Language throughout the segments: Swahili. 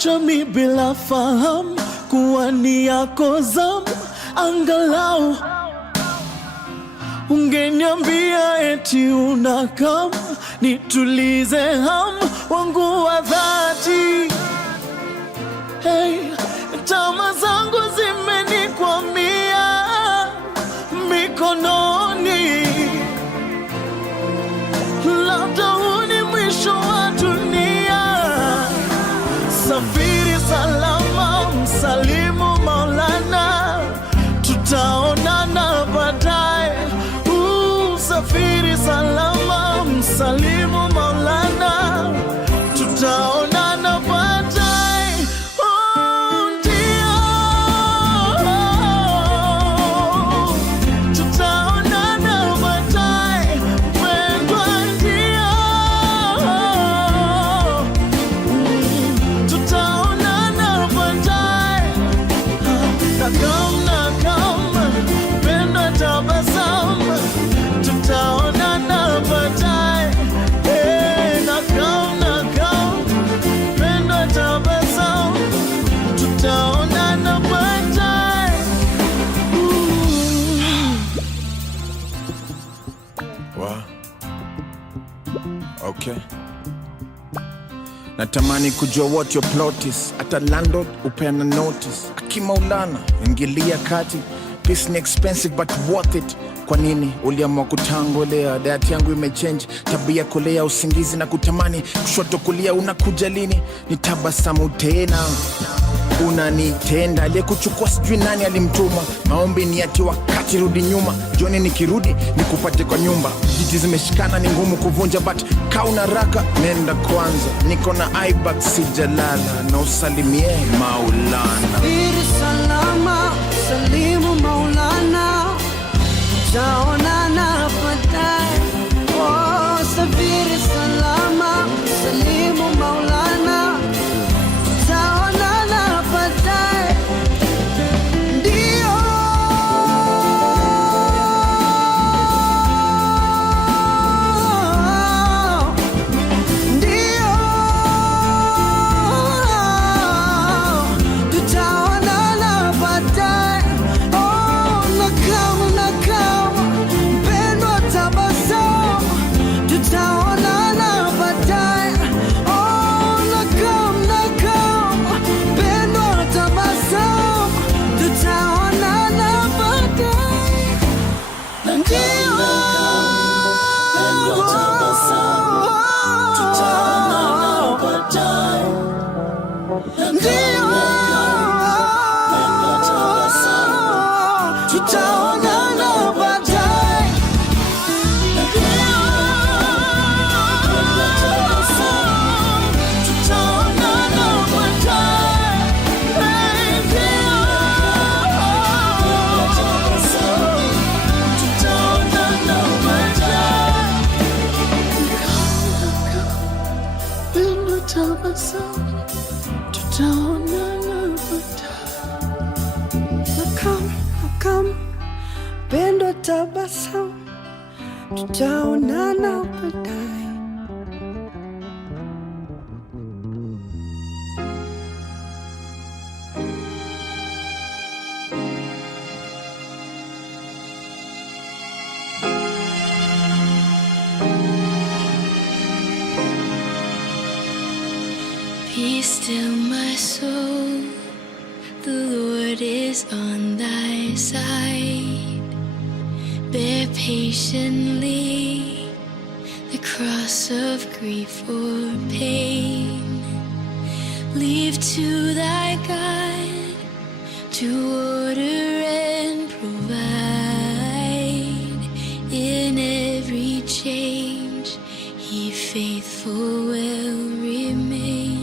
Umeniacha mi bila fahamu kuwa ni yako zamu. Angalau ungeniambia eti unakam, nitulize hamu wangu wa dhati. Hey, tamaa zangu zimenikwamia mikononi, labda huu ni mwisho wa dunia. Safiri salama, msalimu Maulana, tutaonana baadaye. Safiri salama, msalimu Maulana, tutaonana baadaye. Ndio, tutaonana baadaye mpendwa, ndio, tutaonana baadaye. Nakam, mpendwa, tabasamu, tutaonana baadaye. Nakam, mpendwa, tabasamu, tutaonana baadaye. Wow. Okay. Natamani kujua what your plot is. Ata landlord upeana notice. Akimaulana ingilia kati. Peace ni expensive but worth it. Kwa nini uliamua kutangolea? Diet yangu imechange, tabia kolea, usingizi na kutamani kushoto kulia. Unakuja lini? Nitabasamu tena, unanitenda. Aliyekuchukua sijui nani alimtuma. Maombi ni ati wakati rudi nyuma. Jioni nikirudi nikupate kwa nyumba. Jiti zimeshikana ni ngumu kuvunja, but kauna raka nenda kwanza. Niko na iBack sijalala, na usalimie Maulana. Safiri salama, salimu Maulana, tutaonana baadaye. Oh, safiri salama, salimu Maulana, tutaonana baadaye. Ndio, ndio, tutaonana baadaye. Oh, nakam, mpendwa, tabasamu, tutaonana baadaye. Oh, nakam, mpendwa, tabasamu, tutaonana baadaye. Ndio, Mpendwa, tabasamu, tutaonana baadaye. ndio, Mpendwa, tabasamu, tutaonana baadaye. Nakam, mpendwa, tabasamu, tutaonana baadaye. Be still, my soul, the Lord is on thy side. Bear patiently the cross of grief or pain. Leave to thy God to order and provide. In every change he faithful will remain.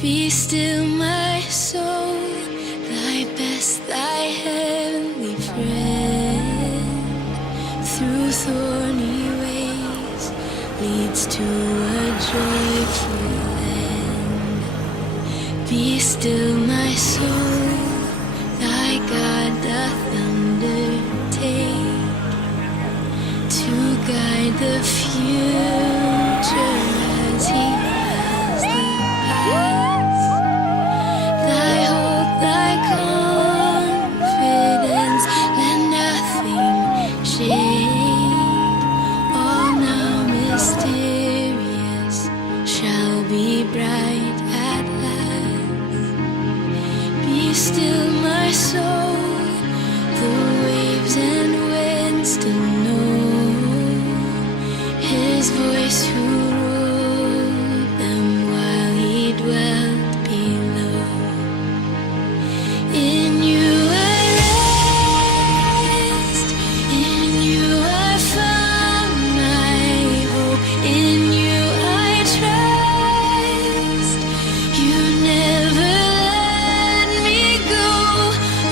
Be still, my soul, thy best, thy heavenly friend. Through thorny ways leads to a joyful end. Be still, my soul, thy God doth undertake to guide the future as he has the past. his voice who ruled them while he dwelt below. In you I rest, in you I found my hope, in you I trust. You never let me go.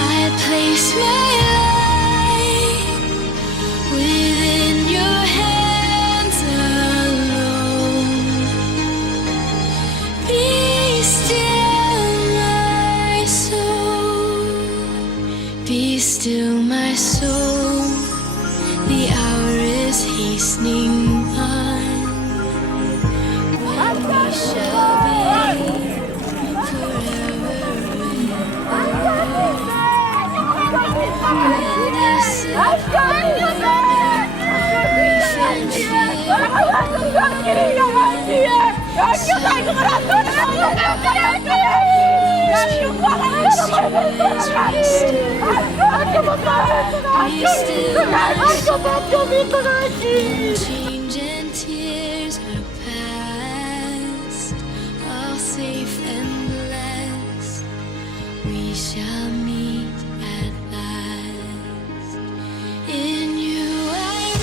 I place my life within your hands alone. Be still, my soul. Be still, my soul. The hour is hastening on. When we shall be forever in this change and tears are past, all safe and blessed. We shall meet at last. In you I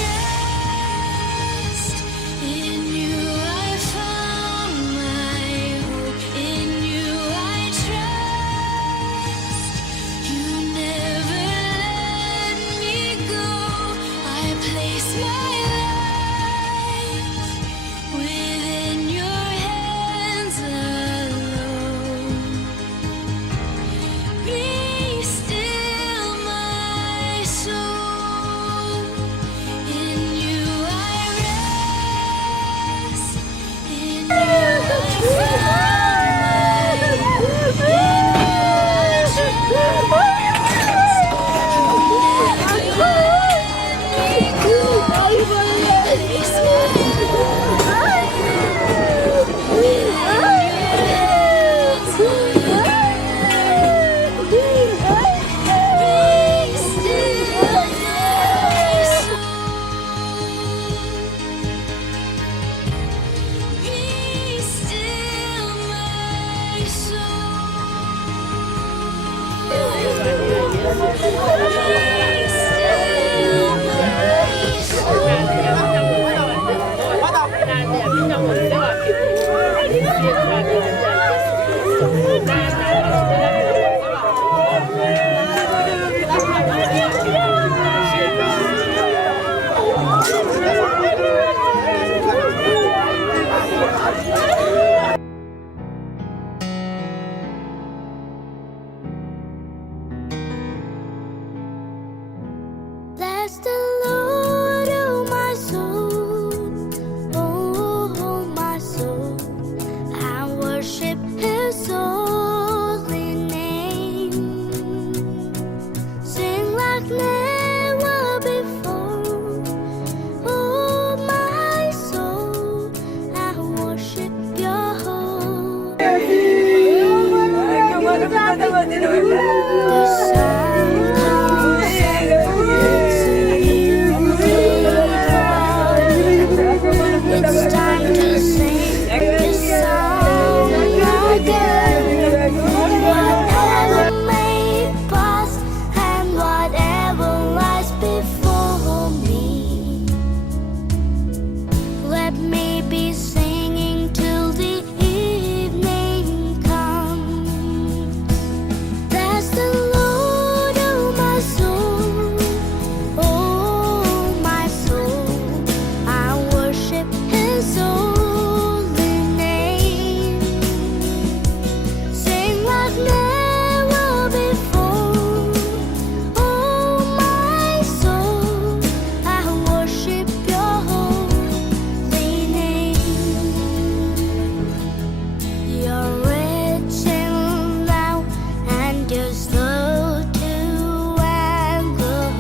rest, in you I found my hope, in you I trust. You never let me go. I place my life within your hands alone. Be still, my soul. In you I rest, in you I find my hope, in you I trust. Bless the Lord, oh my soul, oh my soul, and worship His holy name. Sing like never before, oh my soul, and worship Your holy name. The sun comes it's time to sing this song again. Whatever may pass and whatever lies before me, let me be singing till the evening comes. Bless the Lord, oh my soul, oh my soul, I worship His holy name. Sing like never before, oh my soul, I worship Your holy name. You're rich in love and You're slow to anger.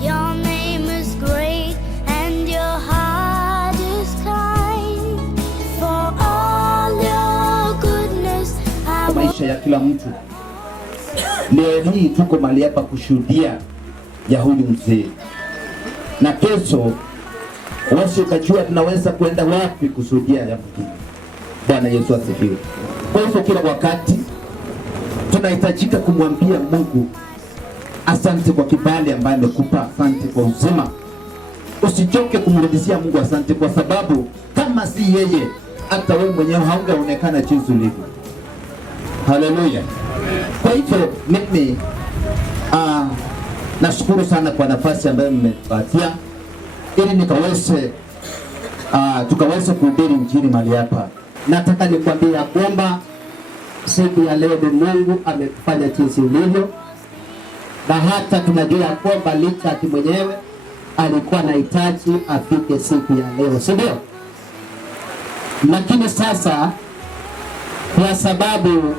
Your name is great and Your heart is kind. For all Your goodness I maisha ya kila mtu. Leo hii tuko mahali hapa kushuhudia ya huyu mzee, na kesho Wasi ukajua tunaweza kwenda wapi kusudia ya mkini. Bwana Yesu asifiwe. Kwa hivyo kila wakati tunahitajika kumwambia Mungu asante kwa kibali ambaye amekupa, asante kwa uzima. Usichoke kumrudishia Mungu asante, kwa sababu kama si yeye hata wewe mwenyewe haungeonekana jinsi ulivyo. Haleluya. Kwa hivyo mimi nashukuru sana kwa nafasi ambayo mmepatia ili nikaweze tukaweze kuhubiri injili mahali hapa. Nataka nikwambie ya kwamba siku ya leo Mungu amefanya jinsi ilivyo, na hata tunajua ya kwamba licha ati mwenyewe alikuwa anahitaji afike siku ya leo, si ndio? Lakini sasa kwa sababu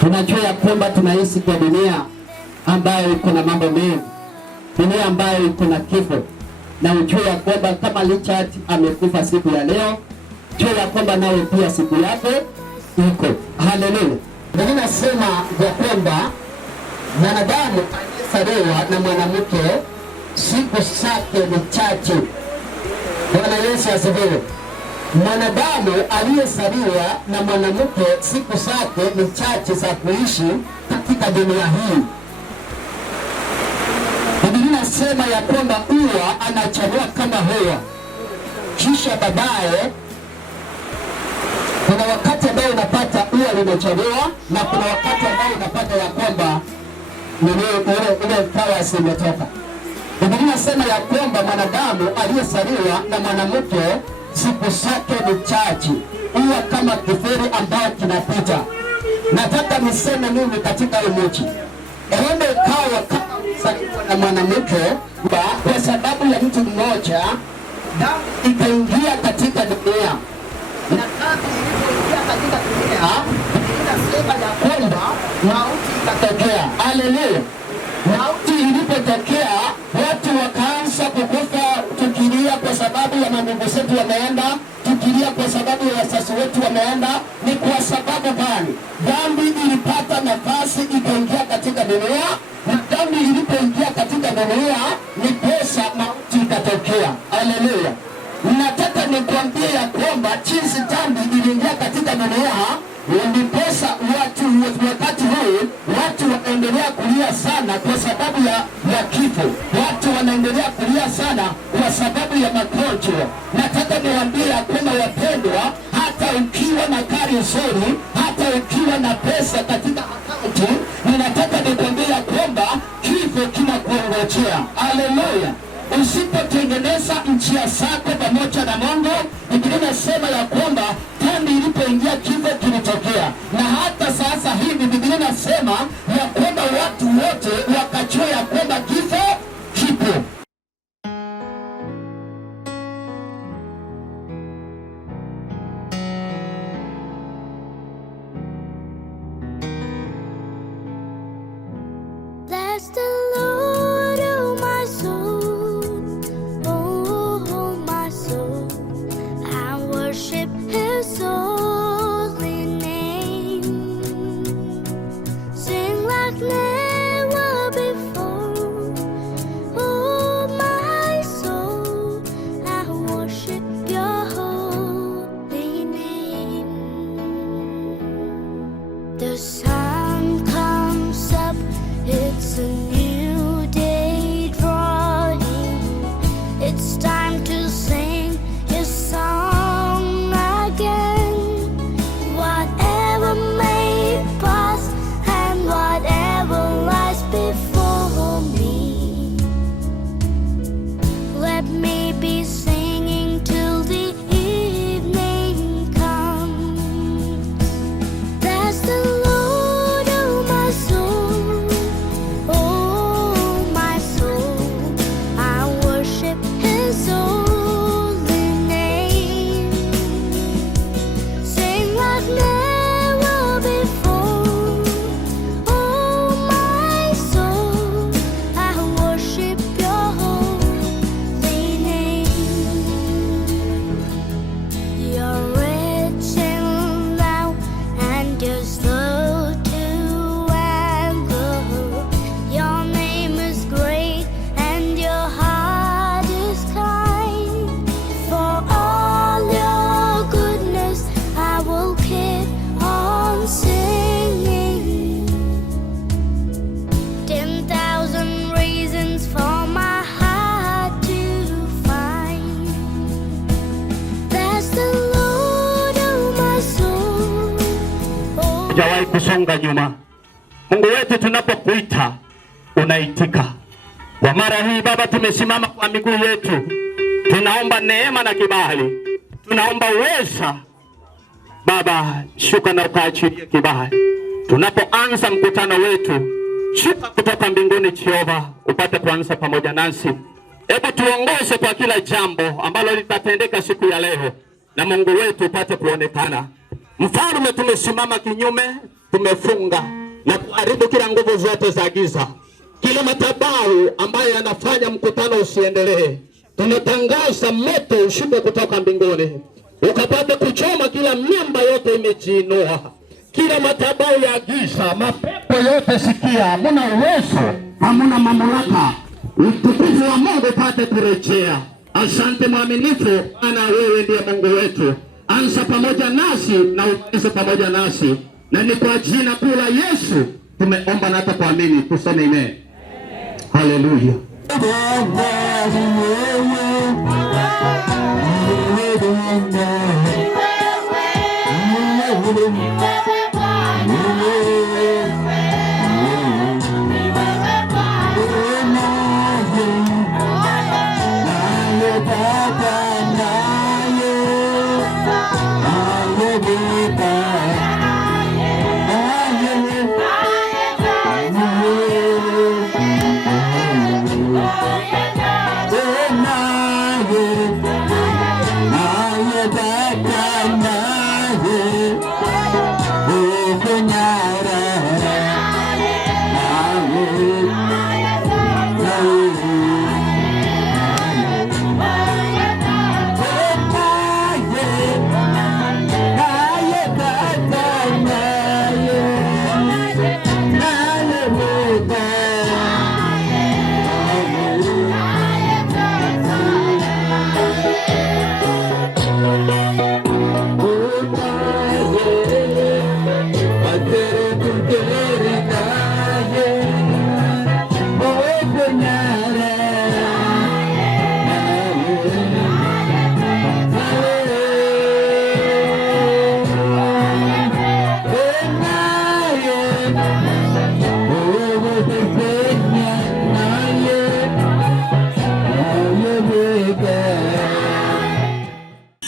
tunajua ya kwamba tunaishi kwa dunia ambayo iko na mambo mengi, dunia ambayo iko na kifo, na ujue ya kwamba kama Richard amekufa siku ya leo, jua ya kwamba nawe pia siku yako iko. Haleluya. Ndio nasema ya kwamba mwanadamu aliyezaliwa na mwanamke siku zake ni chache. Bwana Yesu asifiwe. Mwanadamu aliyezaliwa na mwanamke siku zake ni chache za kuishi katika dunia hii. Biblia inasema ya kwamba ua anachanua kama hewa, kisha baadaye kuna wakati ambao unapata ua limechanua, na kuna wakati ambao unapata ya kwamba ile kawa imetoka. Biblia inasema ya kwamba mwanadamu aliyezaliwa na mwanamke siku zake ni chache, ua kama kiferi ambao kinapita. Nataka niseme mimi katika umoja, huenda ikawa kama ulizaliwa na mwanamke, kwa sababu ya mtu mmoja damu ikaingia katika dunia, na dhambi ilipoingia katika dunia inasema ya kwamba mauti ikatokea. Haleluya. Mauti ilipotokea, watu wakaanza kukufa, tukilia kwa sababu ya mandugu zetu wameenda, tukilia kwa sababu ya wazazi wetu wameenda. Ni kwa sababu gani? Dhambi ilipata nafasi ikaingia katika dunia, na dhambi ilipoingia katika dunia ni pesa mauti ikatokea. Haleluya. Nataka nikwambie ya kwamba jinsi dhambi iliingia katika dunia, ndiposa watu wakati huu watu wanaendelea kulia sana kwa sababu ya kifo. Watu wanaendelea kulia sana kwa sababu ya magonjwa. Nataka niwaambie ya kwamba wapendwa, hata ukiwa na gari nzuri, hata ukiwa na pesa katika akaunti, ninataka nikwambie ya kwamba kifo kinakuongojea. Haleluya. Usipotengeneza njia zako pamoja na Mungu, Biblia inasema ya kwamba dhambi ilipoingia kifo kilitokea. Na hata sasa hivi Biblia inasema ya kwamba watu wote wakajua ya kwamba kifo kipo. Bless the Lord, oh my soul, oh my soul, and worship His holy name. Sing like never before, oh my soul, and worship Your holy name. The sun comes up, it's a new day drawing. It's time to sing His song again. Whatever may pass and whatever lies before me, let me be singing till the evening comes. Bless the Lord, oh my soul, oh my soul, I worship His hujawahi kusonga nyuma. Mungu wetu, tunapokuita unaitika. Kwa mara hii Baba, tumesimama kwa miguu yetu, tunaomba neema na kibali, tunaomba uweza Baba, shuka na ukaachilie kibali. Tunapoanza mkutano wetu, shuka kutoka mbinguni Jehova, upate kuanza pamoja nasi. Hebu tuongoze kwa kila jambo ambalo litatendeka siku ya leo, na Mungu wetu upate kuonekana. Mfalme, tumesimama kinyume, tumefunga na kuharibu kila nguvu zote za giza, kila madhabahu ambayo yanafanya mkutano usiendelee. Tunatangaza moto ushuke kutoka mbinguni, ukapate kuchoma kila miamba yote imejiinua, kila madhabahu ya giza, mapepo yote sikia, hamuna uwezo, hamuna mamlaka. Utukufu wa Mungu upate kurejea. Asante mwaminifu, ana wewe ndiye Mungu wetu. Anza pamoja nasi na uanze pamoja nasi, na ni kwa jina kuu la Yesu tumeomba na hata kuamini. Tuseme amen. Haleluya.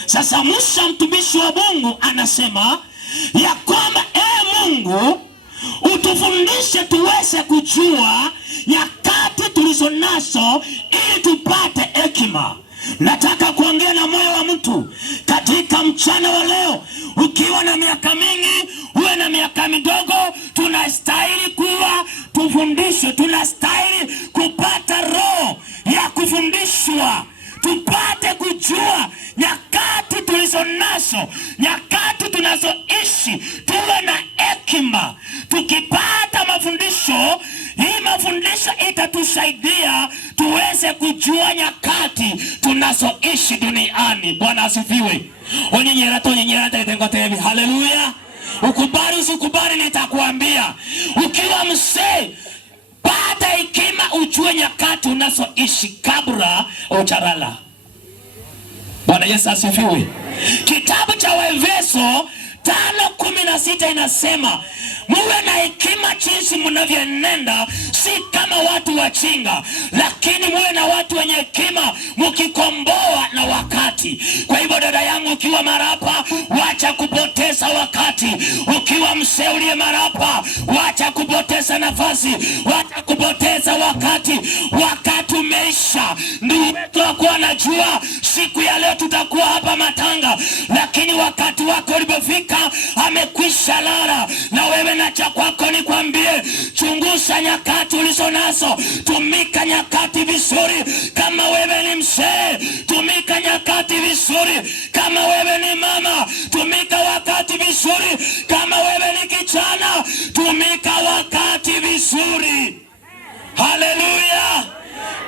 Sasa Musa mtumishi wa Mungu anasema ya kwamba Mungu utufundishe tuweze kujua nyakati tulizo nazo ili tupate hekima. Nataka kuongea na moyo wa mtu katika mchana wa leo. Ukiwa na miaka mingi, uwe na miaka midogo, tunastahili kuwa tufundishwe, tunastahili kupata roho ya kufundishwa, tupate kujua nyakati tulizo nazo, nyakati tunazoishi, tuwe na hekima. Tukipata mafundisho, hii mafundisho itatusaidia tuweze kujua nyakati tunazoishi duniani. Bwana asifiwe. Onyenyera tetengotevi. Haleluya. Ukubali usikubali, nitakuambia. Ukiwa mzee, pata hekima, ujue nyakati unazoishi kabla hujalala. Bwana Yesu asifiwe. Kitabu cha Waefeso 5:16 inasema, muwe na hekima jinsi mnavyoenenda, si kama watu wajinga, lakini muwe na watu wenye hekima, mkikomboa na wakati. Kwa hivyo dada yangu, ukiwa marapa, wacha kupoteza wakati. Ukiwa mzee uliye marapa, wacha kupoteza nafasi, wacha kupoteza wakati. Wakati umeisha. Ndugu wetu hakuwa anajua siku ya leo tutakuwa hapa Matanga, lakini wakati wako ulipofika amekwisha lala. Na wewe na cha kwako nikwambie, chunguza nyakati ulizo nazo, tumika nyakati vizuri. Kama wewe ni mzee, tumika nyakati vizuri. Kama wewe ni mama, tumika wakati vizuri. Kama wewe ni kijana, tumika wakati vizuri. Haleluya.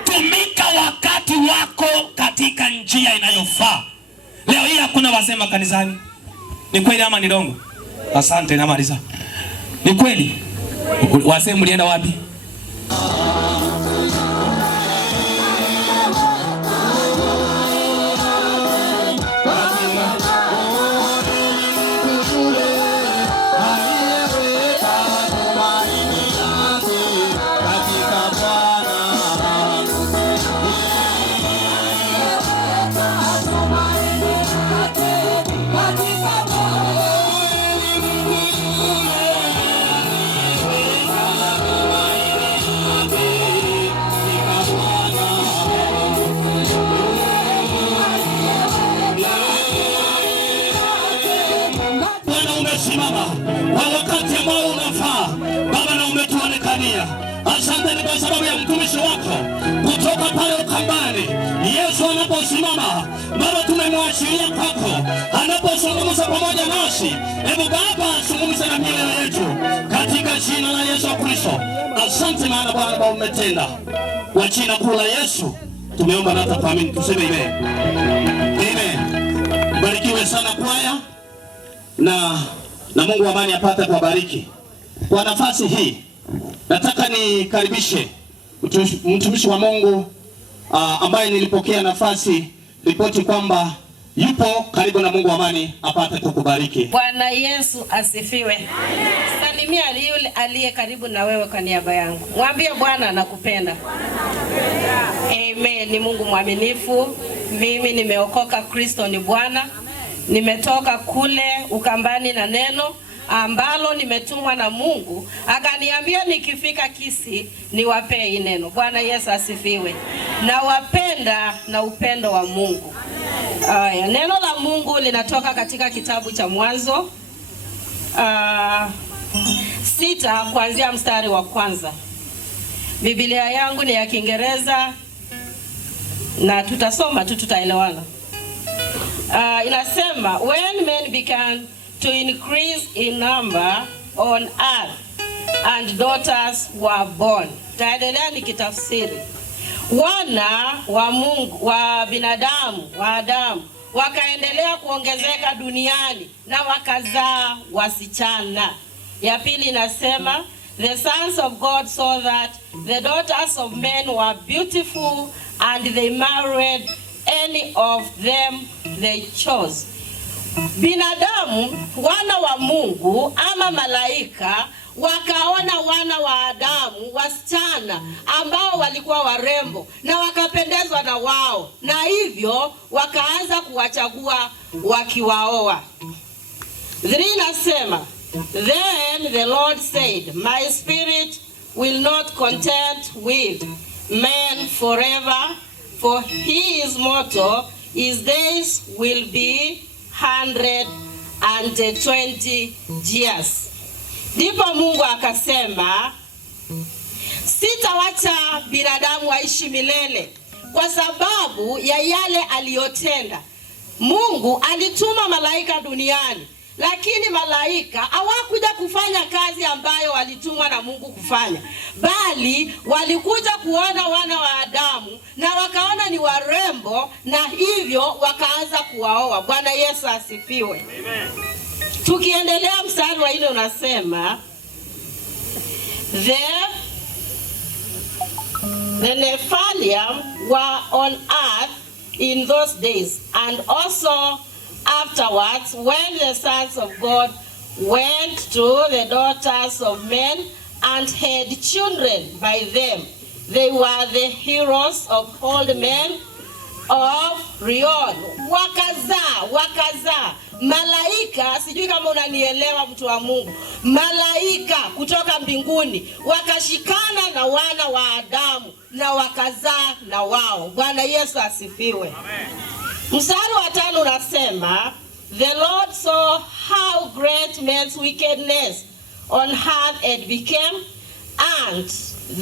Tumika wakati wako katika njia inayofaa. Leo hii hakuna wasema kanisani. Ni kweli ama ni dongo? Asante na maliza. Ni kweli? Wase mlienda wapi? Asante ni kwa sababu ya mtumishi wako kutoka pale ukambani. Yesu anaposimama, Baba tumemwashiria kwako, anapozungumza pamoja nasi. Hebu Baba zungumza na mioyo yetu katika jina la Yesu Kristo. Asante maana Bwana umetenda. Kwa jina kuu la Yesu tumeomba na tunaamini, tuseme amen. Amen. Barikiwe sana kwaya na Mungu wa amani apate kuwabariki. Kwa nafasi hii nataka nikaribishe mtumishi wa Mungu ambaye nilipokea nafasi ripoti kwamba yupo karibu na Mungu wa amani apate kukubariki. Bwana Yesu asifiwe. Salimia yule aliye karibu na wewe kwa niaba yangu. Mwambie Bwana anakupenda. Amen. Ni Mungu mwaminifu. Mimi nimeokoka, Kristo ni Bwana. Nimetoka kule ukambani na neno ambalo nimetumwa na Mungu, akaniambia nikifika Kisii niwapee hii neno. Bwana Yesu asifiwe. Na wapenda na upendo wa Mungu. Neno la Mungu linatoka katika kitabu cha Mwanzo 6 kuanzia mstari wa 1. Biblia yangu ni ya Kiingereza na tutasoma tu, tutaelewana. Inasema, when men began to increase in number on earth and daughters were born. Taendelea nikitafsiri. Wana wa Mungu, wa binadamu, wa Adamu wakaendelea kuongezeka duniani na wakazaa wasichana. Ya pili inasema, the sons of God saw that the daughters of men were beautiful and they married any of them they chose. Binadamu, wana wa Mungu ama malaika wakaona wana wa Adamu wasichana ambao walikuwa warembo na wakapendezwa na wao, na hivyo wakaanza kuwachagua wakiwaoa. 3 nasema, then the Lord said, my spirit will not content with men forever, for he is mortal, his days will be 120 years. Ndipo Mungu akasema, sitawacha binadamu waishi milele kwa sababu ya yale aliyotenda. Mungu alituma malaika duniani, lakini malaika hawakuja kufanya kazi ambayo walitumwa na Mungu kufanya, bali walikuja kuona wana wa Adamu na wakaona ni warembo, na hivyo wakaanza kuwaoa. Bwana Yesu asifiwe. Amen. Tukiendelea mstari wa 4 unasema, the Nephilim were on earth in those days, and also afterwards, when the sons of God went to the daughters of men and had children by them, they were the heroes of old men of Rion. Wakazaa malaika. Sijui kama unanielewa mtu wa Mungu. Malaika kutoka mbinguni wakashikana na wana wa Adamu na wakazaa na wao. Bwana Yesu asifiwe. Amen. Mstari wa 5 unasema, the Lord saw how great men's wickedness on earth had become, and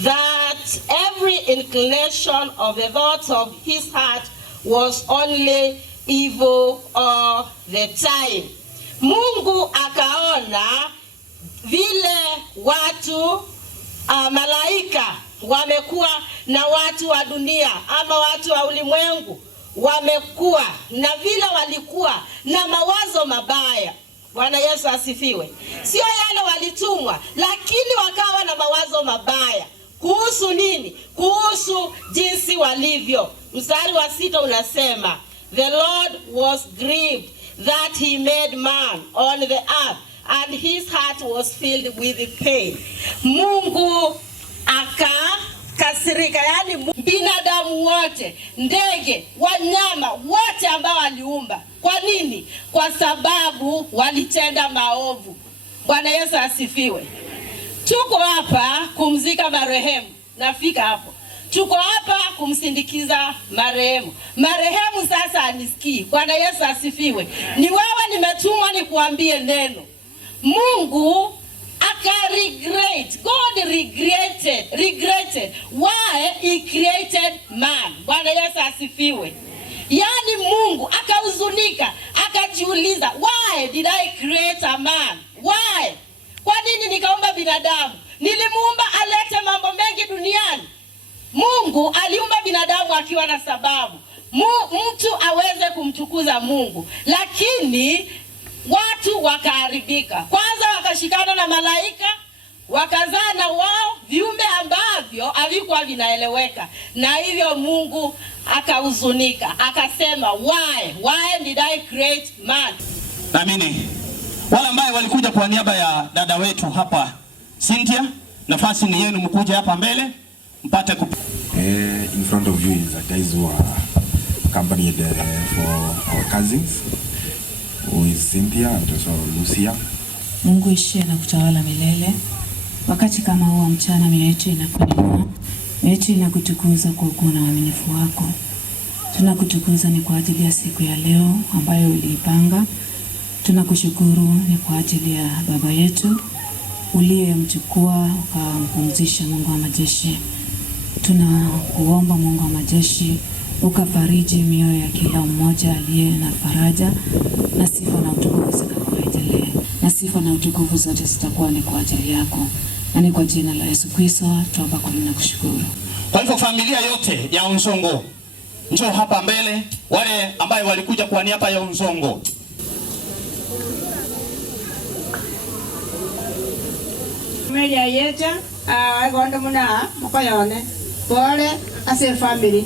that every inclination of the thoughts of his heart was only evil all the time. Mungu akaona vile watu malaika wamekuwa na watu wa dunia ama watu wa ulimwengu wamekuwa na vile walikuwa na mawazo mabaya. Bwana Yesu asifiwe. Sio yale walitumwa, lakini wakawa na mawazo mabaya. Kuhusu nini? Kuhusu jinsi walivyo. Mstari wa 6 unasema, the Lord was grieved that he made man on the earth, and his heart was filled with pain. Mungu akakasirika, yani binadamu wote, ndege, wanyama wote ambao aliumba. Kwa nini? Kwa sababu walitenda maovu. Bwana Yesu asifiwe. Tuko hapa kumzika marehemu. Nafika hapo. Tuko hapa kumsindikiza marehemu. Marehemu sasa anisikii. Bwana Yesu asifiwe. Ni wewe nimetumwa nikuambie neno. Mungu regret. God regretted why he created man. Bwana Yesu asifiwe. Yani Mungu akahuzunika, akajiuliza, why did I create a man? Why? Kwa nini nikaumba binadamu? Nilimuumba alete mambo mengi duniani. Mungu aliumba binadamu akiwa na sababu. Mtu aweze kumtukuza Mungu. Lakini watu wakaharibika. Kwanza wakashikana na malaika, wakazaa na wao viumbe ambavyo havikuwa vinaeleweka. Na hivyo Mungu akahuzunika, akasema, why did I create man? Naamini wale ambao walikuja kwa niaba ya dada wetu hapa Cynthia, nafasi ni yenu, mkuje hapa mbele mpate in front of you is a guys who are accompanied for our cousins, who is Cynthia and also Lucia. Mungu ishie na kutawala milele. Wakati kama huo mchana, mioyo yetu inakuinua, mioyo yetu inakutukuza kwa ukuu na uaminifu wako. Tunakutukuza ni kwa ajili ya siku ya leo ambayo uliipanga. Tunakushukuru ni kwa ajili ya baba yetu uliyemchukua ukampumzisha, Mungu wa majeshi. Tunakuomba Mungu wa majeshi ukafariji mioyo ya kila mmoja aliye na faraja, na sifa na utukufu zikakuendelee. Na sifa na utukufu zote zitakuwa ni kwa ajili yako. Na ni kwa jina la Yesu Kristo tuomba kwa na kushukuru. Kwa hivyo familia yote ya Unzongo, njoo hapa mbele, wale ambao walikuja kwa niaba ya Unzongo. Media yeja agonda muna mokoyone pole ase family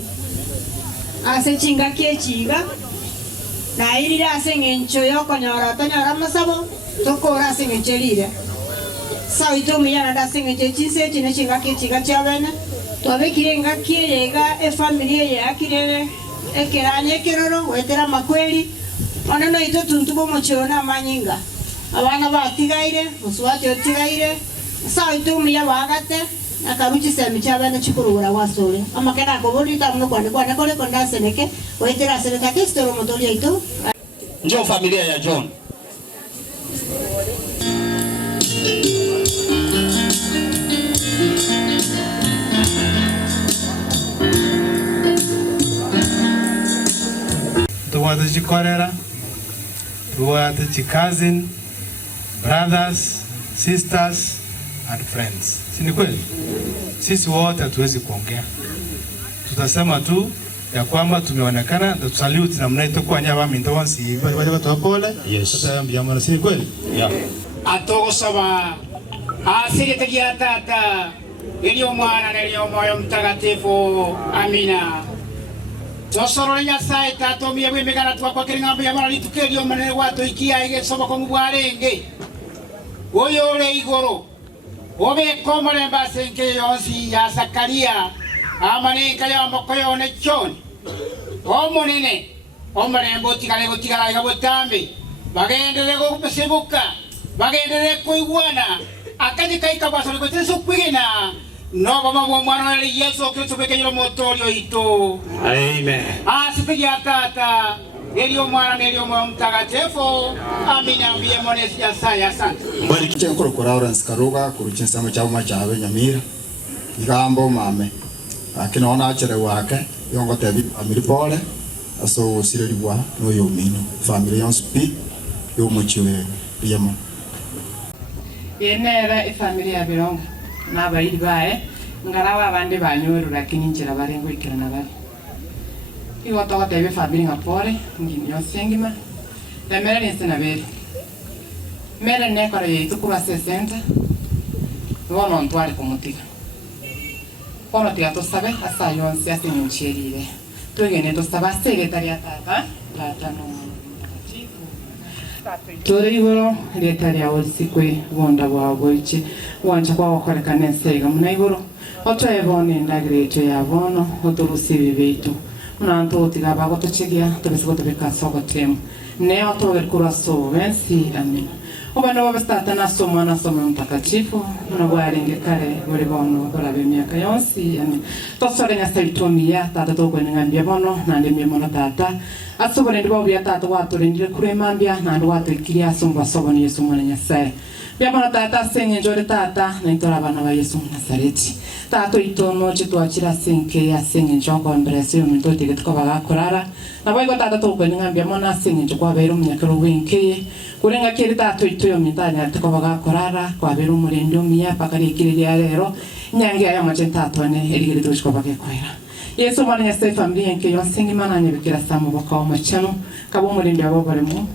ase chinga kiechiga na irira ase ngencho yokonyora tonyora masabo tokora ase ngencherire sao itumiyana da ase ngenche chinse chine chinga kiechiga chabene twabekire ngakiega family yakire ekeranye kiroro wetera makweli oneno ito tuntubo mochona manyinga abana batigaire muswati otigaire sao itumia wagate akaruchi semi chabana chikurura wasore amakena kobolita mno kwane kole konda seneke wetera seneka kistoro motolia ito. Njoo familia ya John. Tuwate chikorera, tuwate chikazin, brothers, sisters and friends. Si ni kweli? Sisi wote hatuwezi kuongea. Tutasema tu ya kwamba tumeonekana na tusalute na mnaito kwa nyaba mintonsi waje pole. Yes. Sasa mbiyamana, si ni kweli? Yeah. Atogo saba asiri tegia tata elio mwana na elio moyo mtakatifu. Amina. Tosoro Nyasaye tato miye migana twakwa kiringambo ya mara litukelio manene watu ikia ige soba kwa mubwarenge oyo ole igoro obe komole mbasenke yonsi ya Zakaria amanenka ya mokoyo ne choni omonene omarembo tikala igabotambe bagendele go kusebuka bagendele kuigwana akaje kaika baso ko teso kwina no baba mwana wa Yesu Kristo bekenyero motorio ito. Amen. Asipigia tata elio mwana na elio moyo mtakatifu. Amina. Mbiye monesi ya saya. Asante. Mbarikiche nkoro kwa Lawrence Karuga kuruchinsa machama chawe Nyamira igambo mame akinaona achere wake yongo tebi amiri pole aso sireliwa no yomino family yonspi yomuchiwe yemo yenera family ya Bironga nabairi bae ngarawa abandi banyoru lakini njira barengo ikirana bari iwo toka tebe family ngapore ngini yosengima temera ni senaberi mera nekora yetu kuba 60 wono ntwari kumutika kono tia to sabe asa yonse asinchirire tugene to saba secretary atata no Toriboro letaria osikwe wonda wa boiche wanja kwa wakoreka nesega munaiboro otoebone ndagrecho ya bono otorusibi beitu munanto tigaba gotochegia tobesiko tobeka sogotemo ne otober kuraso vensi amen obana babastata na somo mtakatifu na bwarenge kare bore bono barabe miaka yonsi amen tosore nya selitonia tata tokwe ngambia bono na ndemye mono tata atsobone ndibo bya tata watorendire kuremambia na ndo watoikiria somba soboni Yesu mwana Nyasaye Yamana tata senye jore tata na itora bana ba Yesu Nazareti. Tato itono chitwa chira senke ya senye joko embrese mito tigitko baga korara. Na baigo tata to ko ngambia mona senye joko abero munyakero wenke. Kurenga kiri tato itoyo mitanya tiko baga korara kwa abero murendo miya pakari kiri ya rero. Nyange ya majenta atone erigiri tushko bage kwaira. Yesu mwana ya sai familia nke yo sengi mana nyebikira samu bakawo machano kabo murendo abo baremu.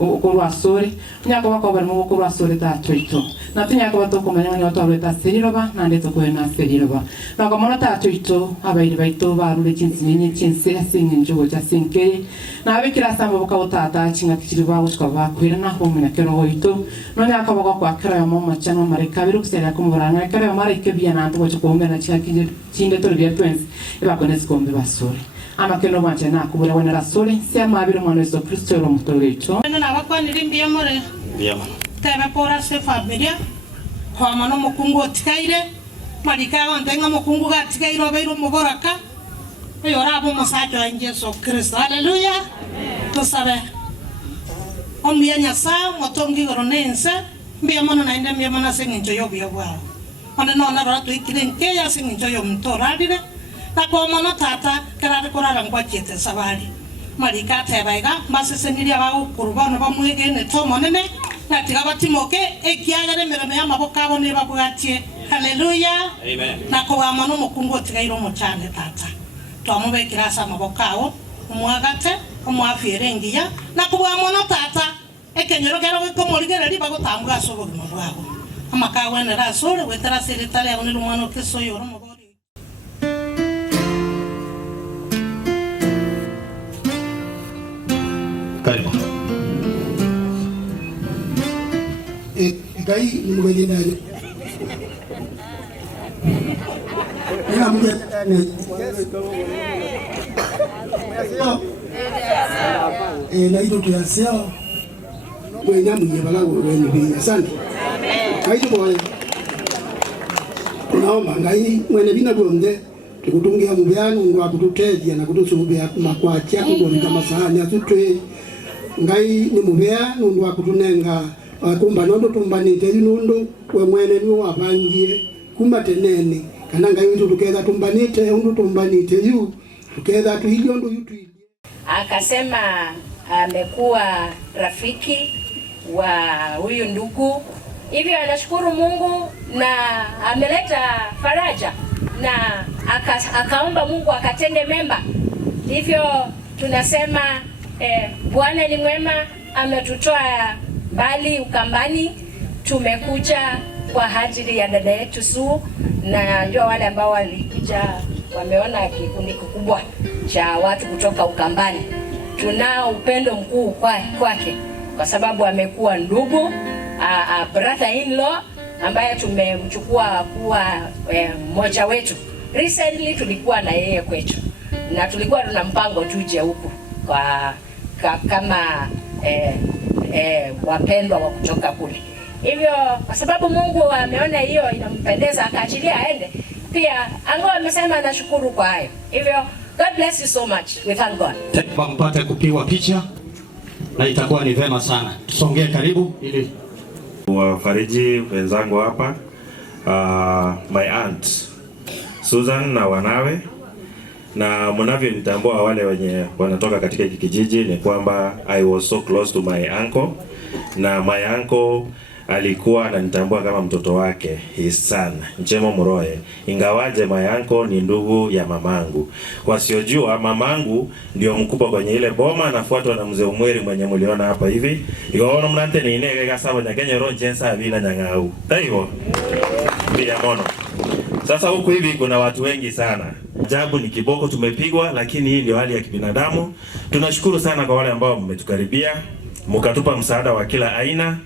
Ukuru asuri nyako bako bari mu ukuru asuri tato ito na tunyako batoko manya nyoto abeta seriroba na ndeto ko na seriroba na ko mona tato ito abairi baito barure kinsi nyenye kinsi asinge njogo cha sinke na abikira sambo bako tata chinga kichiriba usko ba kwira na ho muna kero ito no nyako bako kwa kera yo mama chano marika biru kusera ko muranga kera yo marika bia na to ko ngena chinga kinde to bia twins eba ko neskombe basuri amakeno manje na kubura wana rasuli sema abiro mwana Yesu Kristo ro mutolito na wakwa nilimbia more Ndiama. Tebe pora se familia kwa mano mukungu otikaire malika ondenga mukungu gatikaire obeiro mugoraka eyo rabo musajo wa Yesu Kristo haleluya tusabe ombia nyasa motongi goronense mbia mano naende mbia mano senginjo yobyo bwao ona nona ro tuikirenke ya senginjo yo mtoralire na kwa mano tata karare korara ngwachete sabari malika tebaiga maseseniria ba ukurubano bamwegene tomonene na tigabatimoke ekiagere mereme ya mabokabo ne babwatie haleluya Amen. na kwa mano mukungu tigairo muchane tata twamubekira sa mabokabo umwagate umwafirengia na kwa mano tata ekenyero kero komorigere riba gutambwa sobogi mabwabo amakawe ne rasore wetara seritale ya uniru mwana kesoyo ro Karibu. Ngai ni mwenye nani? Nina mwenye nani? Na hilo tuyasema mwenye mwenye balago mwenye bi. Asante. Ngai mwenye. Tunaomba ngai mwenye bina bonde tukutungia mubyano ngwa kututedia na kutusubia makwacha kugomika masahani atutwe ngai ni mubea nundu akutunenga kumba nondo tumbanite nundu we mwene ni wapangie kumba tenene kana ngai wetu tukeza tumbanite undu tumbanite yu tukeza tu hivyo ndu yutu. Akasema amekuwa rafiki wa huyu ndugu, hivyo anashukuru Mungu na ameleta faraja na akaomba Mungu akatende mema. Hivyo tunasema Bwana ni mwema, ametutoa mbali Ukambani, tumekuja kwa ajili ya dada yetu Sue, na najua wale ambao walikuja wameona kikundi kikubwa cha watu kutoka Ukambani. Tunao upendo mkuu kwake kwa sababu amekuwa ndugu, brother in law ambaye tumemchukua kuwa mmoja wetu. Recently tulikuwa na yeye kwetu na tulikuwa tuna mpango tuje huku kwa kama wapendwa wa kutoka kule. Hivyo kwa sababu Mungu ameona hiyo inampendeza akaachilia aende, pia ango amesema anashukuru kwa hayo. Hivyo God bless you so much. We thank God. Mpate kupigwa picha na itakuwa ni vema sana. Tusongee karibu ili wafariji wenzangu hapa, my aunt Susan na wanawe, na mnavyonitambua wale wenye wanatoka katika kijiji ni kwamba I was so close to my uncle, na my uncle alikuwa ananitambua kama mtoto wake, his son Njemo Muroe, ingawaje my uncle ni ndugu ya mamangu. Wasiojua mamangu ndio mkubwa kwenye ile boma, anafuatwa na mzee Umweri mwenye mliona hapa hivi. Iwaona mnante ni inege gasabo nyakenye ro jensa bila nyangau. Taiwo. Bila mono. Sasa huku hivi kuna watu wengi sana. Ajabu ni kiboko tumepigwa, lakini hii ndio hali ya kibinadamu. Tunashukuru sana kwa wale ambao mmetukaribia, mkatupa msaada wa kila aina.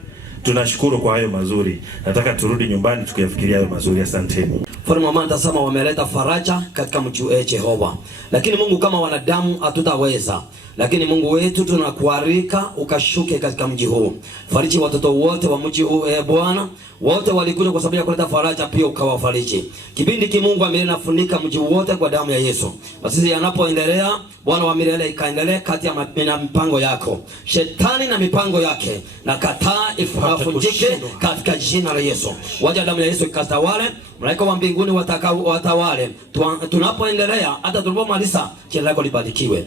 Tunashukuru kwa hayo mazuri. Nataka turudi nyumbani tukiyafikiria hayo mazuri. Asanteni. Mfalme wa amani, tazama wameleta faraja katika mji wa Jehova. Lakini Mungu, kama wanadamu hatutaweza. Lakini Mungu wetu, tunakualika ukashuke katika mji huu. Fariji watoto wote wa mji huu Bwana. Wote walikuja kwa sababu ya kuleta faraja, pia ukawafariji. Kipindi hiki Mungu amefunika mji wote kwa damu ya Yesu. Basi yanapoendelea, Bwana wa milele, ikaendelee kati ya mipango yako. Shetani na mipango yake na kataa ifujike katika jina la Yesu. Wacha damu ya Yesu ikatawale, malaika wa mbinguni watawale. Tunapoendelea hata tulipomaliza, jina lako libarikiwe.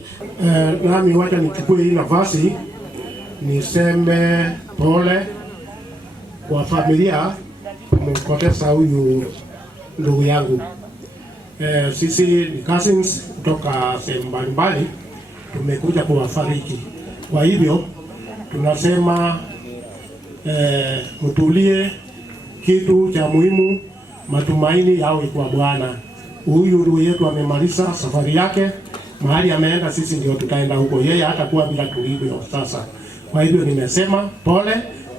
Nami wacha nichukue hii nafasi niseme pole kwa familia mpoteza huyu ndugu yangu. Sisi ni cousins kutoka sehemu mbalimbali, tumekuja kuwafariki. Kwa hivyo tunasema mtulie, kitu cha muhimu matumaini yawe kwa Bwana. Huyu ndugu yetu amemaliza safari yake, mahali ameenda sisi ndio tutaenda huko, yeye hatakuwa bila tulivyo sasa. Kwa hivyo nimesema pole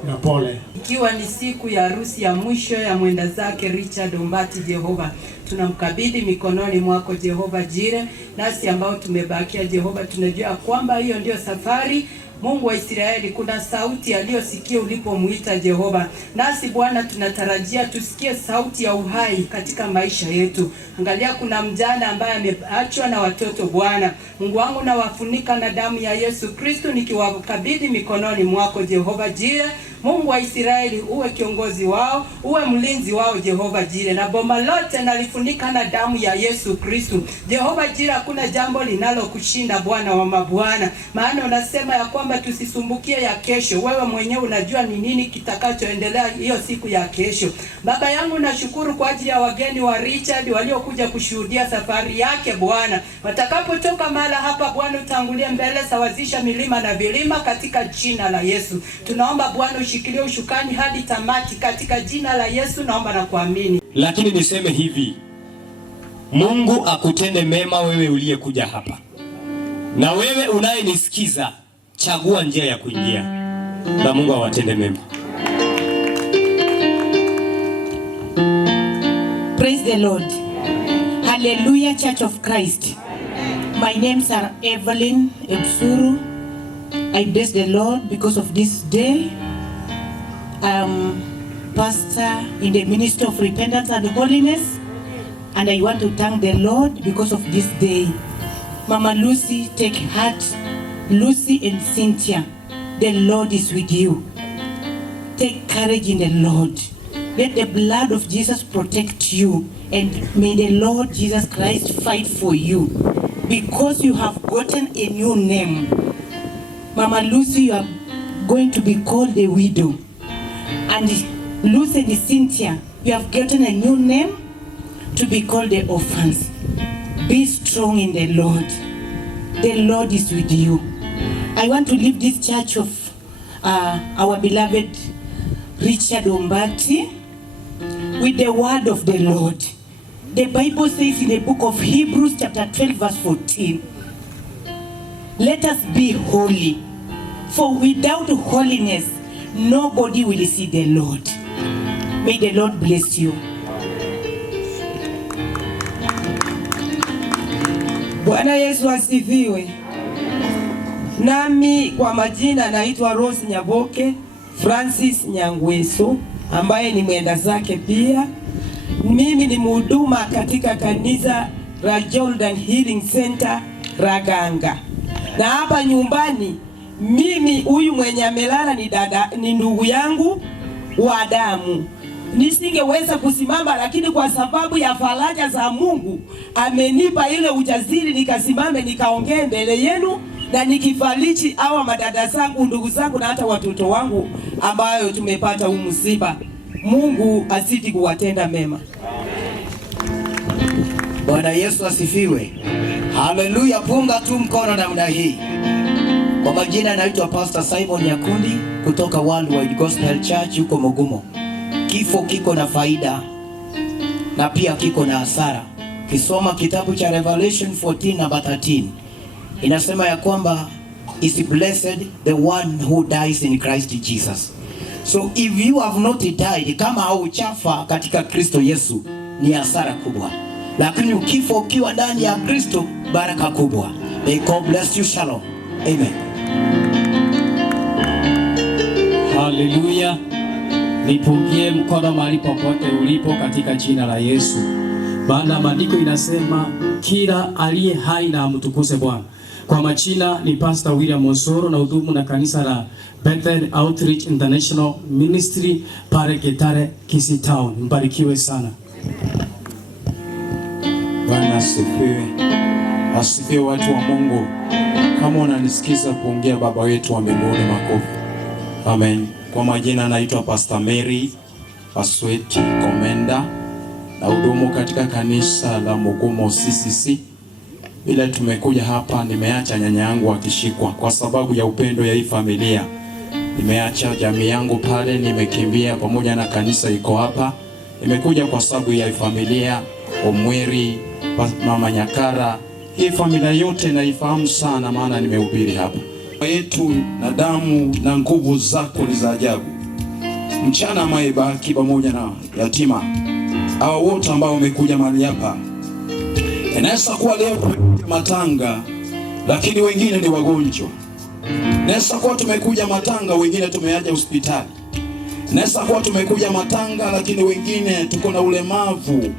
na pole. Ikiwa ni siku ya harusi ya mwisho ya mwenda zake Richard Ombati, Jehova tunamkabidhi mikononi mwako Jehova Jire. Nasi ambao tumebakia Jehova, tunajua kwamba hiyo ndio safari. Mungu wa Israeli, kuna sauti aliyosikia ulipomuita Jehova. Nasi Bwana tunatarajia tusikie sauti ya uhai katika maisha yetu. Angalia, kuna mjana ambaye ameachwa na watoto Bwana. Mungu wangu, na wafunika na damu ya Yesu Kristo, nikiwakabidhi mikononi mwako Jehova Jire. Mungu wa Israeli, uwe kiongozi wao, uwe mlinzi wao Jehova Jire, na boma lote nalifunika na damu ya Yesu Kristo. Jehova Jire, hakuna jambo linalokushinda Bwana wa mabwana, maana unasema ya kwamba tusisumbukie ya kesho. Wewe mwenyewe unajua ni nini kitakachoendelea hiyo siku ya kesho. Baba yangu, nashukuru kwa ajili ya wageni wa Richard waliokuja kushuhudia safari yake Bwana. Watakapotoka mala hapa Bwana, utangulie mbele, sawazisha milima na vilima katika jina la Yesu. Tunaomba Bwana ushikilie ushukani hadi tamati katika jina la Yesu, naomba na kuamini. Lakini niseme hivi, Mungu akutende mema wewe uliyekuja hapa, na wewe unayenisikiza, chagua njia ya kuingia, na Mungu awatende mema. Praise the Lord. Hallelujah, Church of Christ. My name's are Evelyn Ebsuru. I bless the Lord because of this day. Pastor in the Ministry of Repentance and Holiness, and I want to thank the Lord because of this day. Mama Lucy, take heart. Lucy and Cynthia, the Lord is with you. Take courage in the Lord. Let the blood of Jesus protect you, and may the Lord Jesus Christ fight for you, because you have gotten a new name. Mama Lucy, you are going to be called the widow. And Lucy and Cynthia, you have gotten a new name to be called the orphans. Be strong in the Lord. The Lord is with you. I want to leave this church of our beloved Richard Ombati with the word of the Lord. The Bible says in the book of Hebrews chapter 12 verse 14, let us be holy, for without holiness nobody will see the Lord. May the Lord bless you. Bwana Yesu asifiwe. Nami kwa majina naitwa Rose Nyaboke Francis Nyangweso, ambaye ni mwenda zake pia. Mimi ni mhuduma katika kanisa la Jordan Healing Center Raganga. Na hapa nyumbani, mimi huyu mwenye amelala ni ndugu yangu wa damu. Nisingeweza kusimama, lakini kwa sababu ya faraja za Mungu amenipa ile ujasiri nikasimame nikaongee mbele yenu na nikifariji hawa madada zangu, ndugu zangu na hata watoto wangu ambayo tumepata huu msiba. Mungu azidi kuwatenda mema. Bwana Yesu asifiwe. Haleluya, punga tu mkono namna hii. Kwa majina naitwa Pastor Simon Nyakundi kutoka Worldwide Gospel Church huko Mugumo. Kifo kiko na faida na pia kiko na hasara. Kisoma kitabu cha Revelation 14 number 13. Inasema ya kwamba is blessed the one who dies in Christ Jesus. So if you have not died, kama hauchafa katika Kristo Yesu, ni hasara kubwa, lakini ukifa ukiwa ndani ya Kristo, baraka kubwa. May God bless you. Shalom. Amen. Haleluya. Nipungie mkono mahali popote ulipo katika jina la Yesu. Maana maandiko inasema kila aliye hai na amtukuze Bwana. Kwa majina ni Pastor William Monsoro na hudumu na kanisa la Bethel Outreach International Ministry pale Getare, Kisii Town. Mbarikiwe sana. Bwana asifiwe. Asifiwe watu wa Mungu. Kama unanisikiza kuongea baba wetu wa mbinguni, makofi. Amen. Kwa majina naitwa Pastor Mary Asweti Komenda na hudumu katika kanisa la Mugumo CCC. Bila tumekuja hapa, nimeacha nyanya yangu akishikwa kwa sababu ya upendo ya hii familia. Nimeacha jamii yangu pale, nimekimbia pamoja na kanisa iko hapa. Nimekuja kwa sababu ya familia Omweri, Mama Nyakara. Hii familia yote naifahamu sana, maana nimehubiri hapa. Yetu na damu na nguvu zako ni za ajabu. Mchana maibaki pamoja na yatima. Hao wote ambao wamekuja mahali hapa. Inaweza kuwa leo tumekuja matanga, lakini wengine ni wagonjwa. Inaweza kuwa tumekuja matanga, wengine tumeaja hospitali. Inaweza kuwa tumekuja matanga, lakini wengine tuko na ulemavu.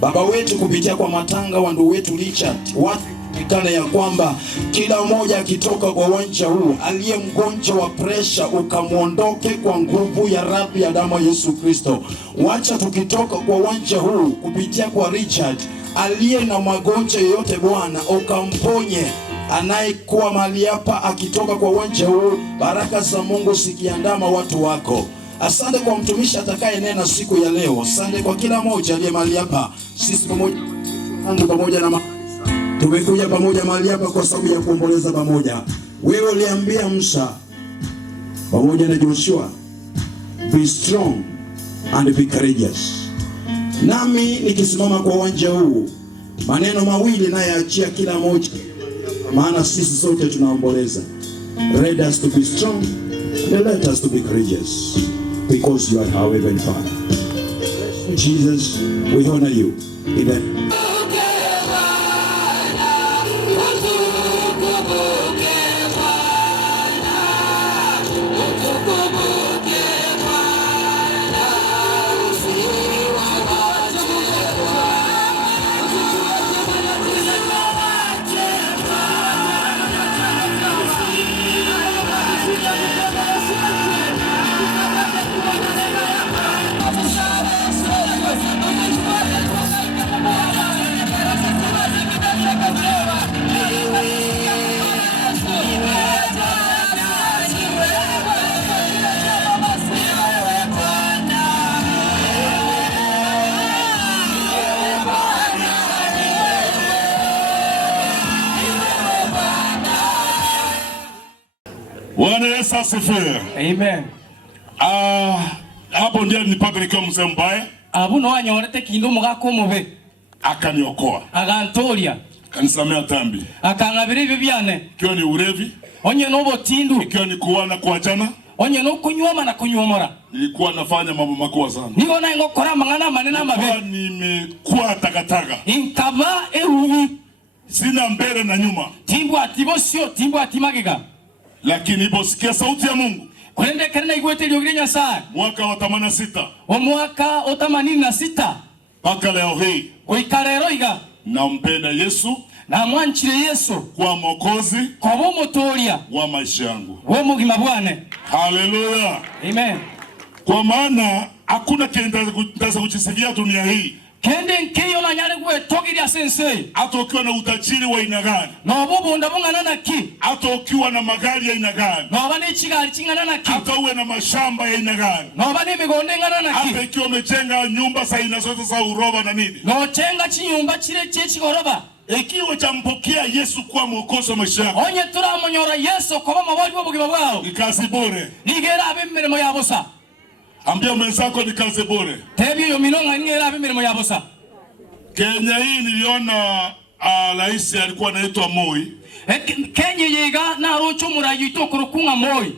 Baba wetu, kupitia kwa matanga wa ndugu wetu Richard, watu ikana ya kwamba kila mmoja akitoka kwa uwanja huu aliye mgonjwa wa presha ukamuondoke kwa nguvu ya rabi ya damu ya Yesu Kristo. Wacha tukitoka kwa uwanja huu kupitia kwa Richard aliye na magonjwa yote Bwana ukamponye. Anayekuwa mahali hapa akitoka kwa uwanja huu, baraka za Mungu sikiandama watu wako. Asante kwa mtumishi atakaye nena siku ya leo. Asante kwa kila mmoja aliye mahali hapa. Sisi pamoja na tumekuja pamoja mahali hapa kwa sababu ya kuomboleza pamoja. Wewe uliambia Musa pamoja na Joshua, be strong and be courageous. Nami nikisimama kwa uwanja huu, maneno mawili nayaachia kila mmoja, maana sisi sote tunaomboleza. Let us to be strong and let us to be courageous, because you are our heavenly Father. Jesus, we honor you. Amen. Bwana Yesu asifiwe. Amen. Hapo ndio nilipaka nikiwa mzee mbaya. Abuno wanyorete kindu mugako mube. Akaniokoa. Agantoria. Kanisamea dhambi. Akangabire bibyane. Ikiwa ni ulevi. Onye no botindu. Ikiwa ni kuana kuachana. Onye no kunywa na kunywomora. Nilikuwa nafanya mambo makubwa sana. Niona ngokora mangana manena mabe. Nimekuwa takataka. Inkaba ehuhu. Sina mbele na nyuma. Timbu atibosio, timbu atimagega. Lakini iposikia sauti ya Mungu. Kwende kana igwete liogirenya saa. Mwaka wa 86. Mwaka wa 86. Paka leo hii. Oikarero iga. Nampenda Yesu. Na mwanchire Yesu. Kwa Mwokozi. Kwa motoria. Wa maisha yangu. Wa mugima bwane. Haleluya. Amen. Kwa maana hakuna kiendaza kujisifia dunia hii. Kende nkeyo na nyare kwe togiria sensei. Hata ukiwa na utajiri wa aina gani. Na bobo ndabungana na ki. Hata ukiwa na magari ya aina gani. Na bane chigari chingana na ki. Hata uwe na mashamba ya aina gani. Na bane migonde ngana na ki. Hata ikiwa umejenga nyumba za aina zote za uroba na nini. Na chenga chinyumba chire chechi goroba. Ikiwa champokea Yesu kuwa mwokozi wa maisha yako. Onye turamonyora Yesu kwa mabali bwo bugima bwao. Ni kazi bure. Nigera abemiremo yabosa. Ambia mwenzako ni kazi bure. Tebi yo minonga nigera abemiremo yabosa. Kenya hii niliona rais alikuwa anaitwa Moi. Kenya yega na rocho murayi to kurukunga Moi.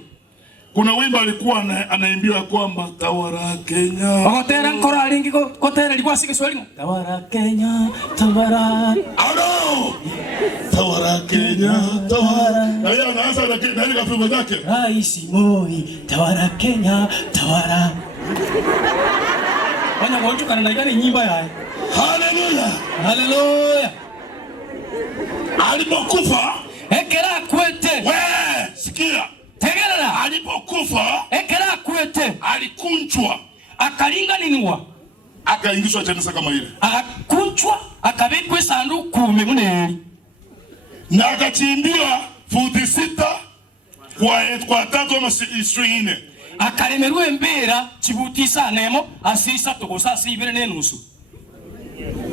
kuna wimbo alikuwa anaimbiwa kwamba tawara Kenya. Ogotera nkora alingi gotera likuwa sige swali. Tawara Kenya, tawara. Alo! Tawara Kenya, tawara. Na yeye anaanza na ile kafimbo zake. Rais Moi, tawara Kenya, tawara. Wana ngoju kana na gani nyimba ya. Haleluya. Haleluya. Alipokufa, ekera kwete. We, sikia. Tegerera. Alipokufa, ekera kwete. Alikunchwa. Akalinganirwa. Akaingishwa kanisa kama ile. Akakunchwa, akabekwe sanduku munene. Na akachimbiwa futi 6 kwa 3 ama 4. Akalemerwa embera chibuti sanemo asisa tokosa sibere nenusu.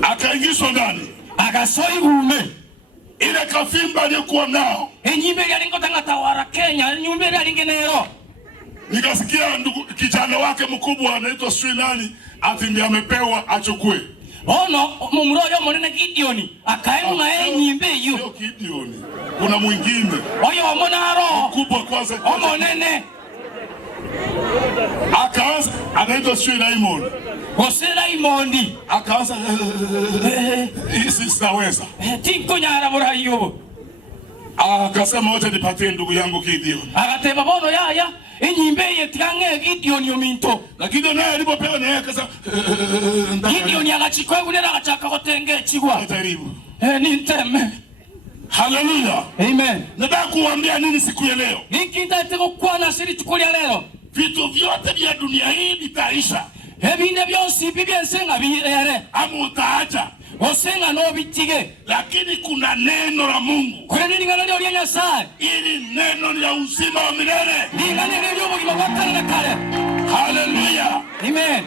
Akaingishwa ndani. Agasoi ume. Ile kafimba aliyokuwa nao. Enyimbe yalingotanga tawara Kenya, nyumbe yalingenero. Nikasikia kijana wake mkubwa anaitwa Swinani ati amepewa achukue. Ono mumuroyo monene Gideoni akaenda na enyimbe hiyo. Sio Gideoni. Kuna mwingine. Oyo monaro. Mkubwa kwanza. Monene. Akaanza anaitwa Swinani. Jose Raimondi akaanza hisi sitaweza. Tinko nyara bora hiyo. Akasema wote nipatie ndugu yangu Gideon. Akateba bono yaya enyimbe yetiange Gideon yominto. Lakini naye alipopewa naye akasema Gideon agachikwe kunera agachaka gotenge chigwa. Karibu. Ni nteme. Haleluya. Amen. Nataka kuambia nini siku ya leo? Nikitaka kukwana siri tukulia leo. Vitu vyote vya dunia hii vitaisha. Ebinde byonsi bibyensenga birere. Amutaacha. Osenga no bitige. Lakini kuna neno la Mungu. Kuna nini ngana leo ya Nyasaye? Ili neno la uzima wa milele. Ni ngana leo bugima bwakale na kale. Haleluya. Amen.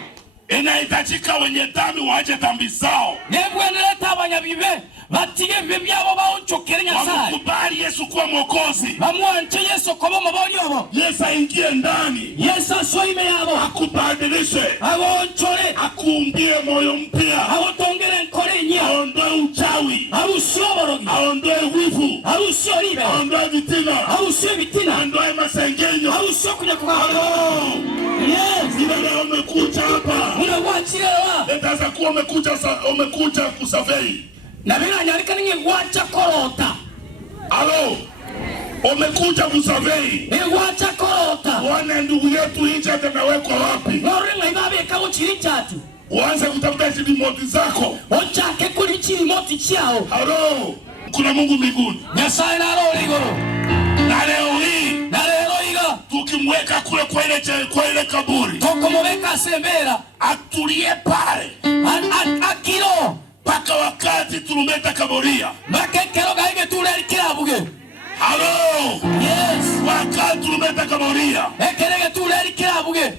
Inahitajika wenye dhambi waache dhambi zao. Nebwendeleta abanyabibe batige bibe byabo baonchokere Nyasaye. Wakubali Yesu kuwa Mwokozi. Bamwanche Yesu kuba mabali yabo. Yesu aingie ndani. Yesu asoime yabo. Akubadilishe. Aonchore. Akuumbie moyo mpya. Aotongere nkore nya. Aondoe uchawi. Arushoborogi. Aondoe wivu. Arushoribe. Aondoe vitina. Arushwe vitina. Aondoe masengenyo. Arushwe kuja kwa. Yes. Leo umekuja hapa. Unawachelewa. Ndio kuwa umekuja kusafiri. Na bila nyarika ninge wacha korota. Alo. Umekuja kusafiri. Ni wacha korota. Wana ndugu yetu nje atawekwa wapi? Ngorenga ibabe kabo chiri chatu. Uanze kutafuta remote zako. Ochake kuli remote chao. Alo. Kuna Mungu mbinguni. Nyasaye na roho igoro. Na leo hii. Na leo iga. Tukimweka kule kwa ile kaburi. Tokomoweka sembera. Atulie pale. Akiro. Paka wakati tulumeta kaburia. Makekero gaige tule kirabuge. Halo. Yes. Wakati tulumeta kaburia. Ekerege tule kirabuge.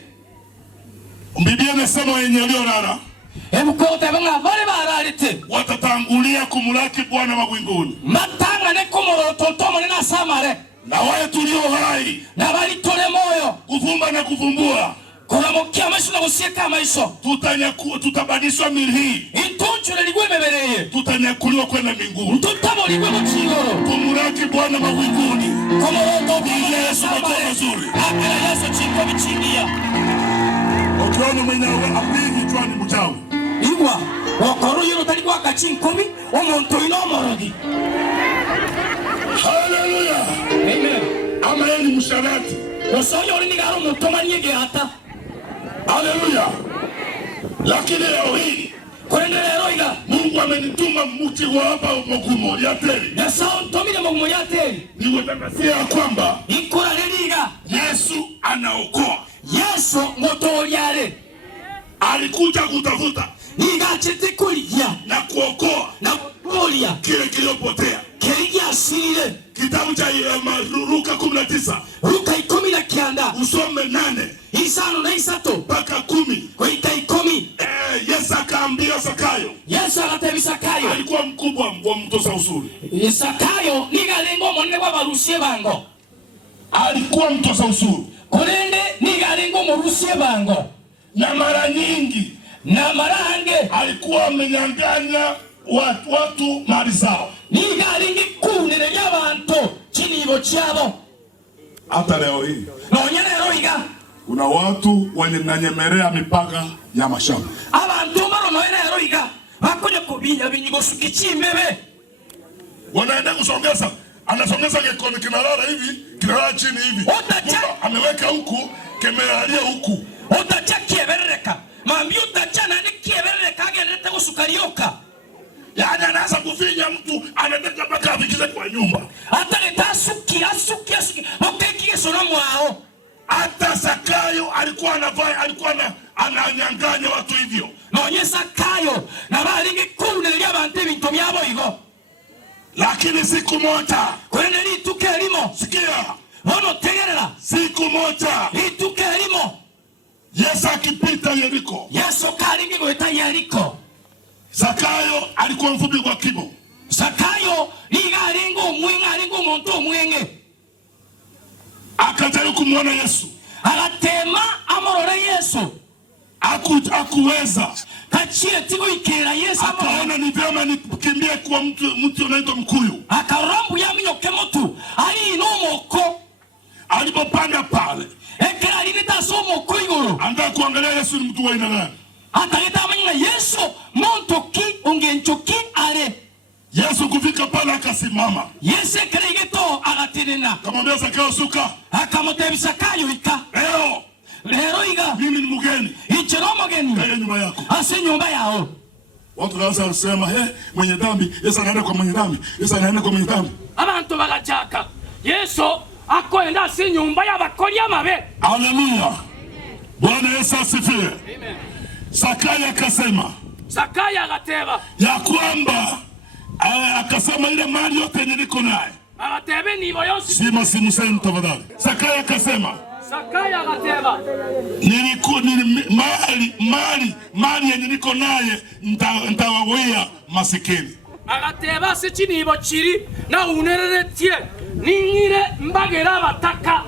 Biblia inasema wenye waliolala. Ebukote banga bale bararite. Watatangulia kumulaki Bwana mawinguni. Matanga ne komorototo mone na samare. Na wale tulio hai. Na bali tole moyo. Kuvumba na kuvumbua. Kuna mokia maisho na kusieka maisho. Tutabadilishwa mili hii. Itunchule ligwe mebereye. Tutanyakuliwa kwenda mbinguni. Tutabo ligwe mchigoro. Kumuraki Bwana mawinguni. Komoroto bila Yesu makoa mazuri. Akila Yesu chiko bichingia. Okiona mwenyewe apigi twani mchawi. Igwa. Wakoro yero talikwa kachinkobi. Omonto inomorogi. Hallelujah. Amen. Ama yeye ni msharati. Osoyo uri nigaro mutoma niege hata. Haleluya. Lakini leo hii kuendelea iga Mungu amenituma mti wa hapa Mugumo Yateri. Na sao ntomile Mugumo Yateri. Niwatangazia kwamba ikora leliga Yesu anaokoa. Yesu ngotolyale alikuja kutafuta iga chitikulia na kuokoa na kuolia kile kiliopotea. Kile asile kitabu cha Luka 19. Luka 19 usome 8 isano na isato mpaka 10 kuita 10. Yesu akaambia Zakayo. Yesu akatebisa Zakayo. Alikuwa mkubwa wa mtoza ushuru. Zakayo nigalengo monne babarushye bango. Alikuwa mtoza ushuru. Kolende nigalengo murushye bango. Na mara nyingi na marange alikuwa amenyang'anya watu mali zao. Nigalengi kunene y'abantu kinibo cyabo. hata leo hii. Nonyene roiga. Kuna watu wenye nanyemelea mipaka ya mashamba. Abantu baronoene roiga. Bakonya kubinya binyigo sukichimebe. Wanaenda kusongeza. Anasongeza kikono kinalala hivi, kinalala chini hivi. Ameweka huku, kemealia huku. Utacha kiebereka. Mambi utacha nani kiebereka agerete kusukarioka. Yaani anaanza kufinya mtu, anataka mpaka afikize kwa nyumba. Hata asuki. Okekie sona mwao. Hata Zakayo alikuwa ananyang'anya watu hivyo. Nonye Zakayo na balingi kunelia abantu bintu byabo igo. Lakini siku moja kwene lituke limo. Sikia. Hono tegerera. Siku moja lituke limo. Yesu akipita Yeriko. Yesu kalingi goita Yeriko. Zakayo alikuwa mfupi kwa kimo. Zakayo ligalingo mwenga alingo muntu mwenge. Akajaribu kumuona Yesu. Agatema amorore Yesu. Hakuweza. Kachie tigo ikera Yesu. Akaona ni vyema nikimbie kwa mtu anaitwa Mkuyu. Akarambu ya minyoke mtu. Ali inomoko. Alipopanda pale. Ekera alinita somo kuiguru. Anataka kuangalia Yesu ni mtu wa aina gani. Ataleta mwenye Yesu montoki ungenchoki ale. Yesu kufika pale akasimama. Yesu keregeto agatinena. Kamwambia Zakayo suka. Akamotebisa Zakayo ika. Lero iga. Mimi ni mgeni. Ichero mgeni. Kaya nyumba yako. Ase nyumba yao. Watu wanaanza kusema mwenye dhambi, Yesu anaenda kwa mwenye dhambi. Yesu anaenda kwa mwenye dhambi. Abantu bagachaka. Yesu akoenda si nyumba y'abakori amabe. Haleluya. Bwana Yesu asifiwe. Amen. Zakayo akasema. Zakayo agateba. Ya kwamba akasema ile mali yote niko naye. Agatebe nibo yose. Sima simuseni tafadhali. Zakayo akasema. Zakayo agateba. Mali yenye niko naye ntawawia masikini. Agateba se chinibo chiri na unereretie ningire mbagera bataka.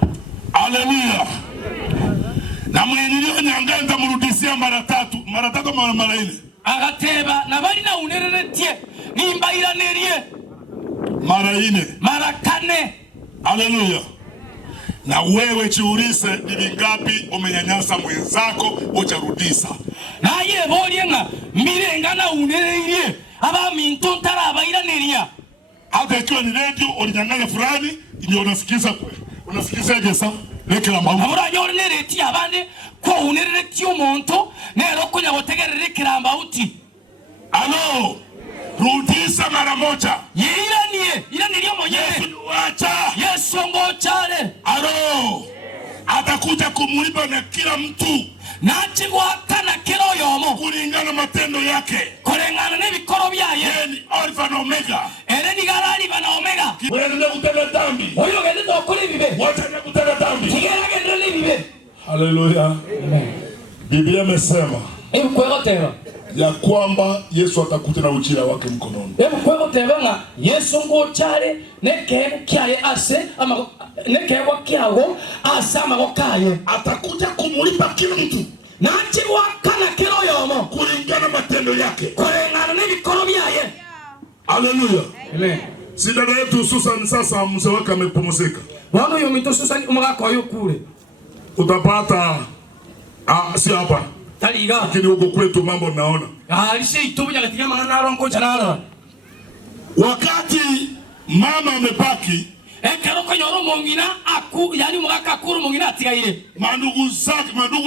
Haleluya. Na mwenye nyanganga murudisia mara tatu mara ine. Agateba na bali na unereretie nimbaira nerie mara ine mara kane. Haleluya. Na wewe chiurise ni vingapi umenyanyasa mwenzako ujarudisa. Naye bolienga mirenga na unererie aba mintu ntarabaira neria. Hata ikiwa ni radio ulinyang'anya fulani ndio unasikiza gesa lekela mamu. Abura yore nereti abande ko unereti umuntu nero kunya botegerere kiramba uti. Alo. Rudisa mara moja. Ila nilio mwenyewe. Acha. Yesu ngochale. Alo. Atakuja kumulipa na kila mtu. Nachi wakana kilo yomo. Kulingana matendo yake. Kulingana n'ibikoro byaye. Yeye ni Alpha na Omega. Ere ni Alpha na Omega. Wewe kutenda dhambi. Oyo gende dokole bibe. Wote ni kutenda dhambi. Tigera gende bibe. Haleluya. Amen. Biblia imesema. Ya kwamba Yesu atakuja na ujira wake mkononi. Kwego tebanga Yesu ngochale nekego kyaye ase ama nekego kyago asama gokaye atakuja kumulipa kila mtu. Nachi wakana kilo yomo kulingana matendo yake. Kulingana n'ibikoro byaye. Haleluya. Amen. Si dada yetu Susan sasa mzee wake amepumzika. Wana yo mito Susan umugako yo kule. Utapata si hapa. Taliga. Lakini huko kwetu mambo naona. Alisi itubunya katika mangana rongo chanala. Wakati mama amepaki ekero konyoro mongina yani mugaka kuru mongina atigaire. Mandugu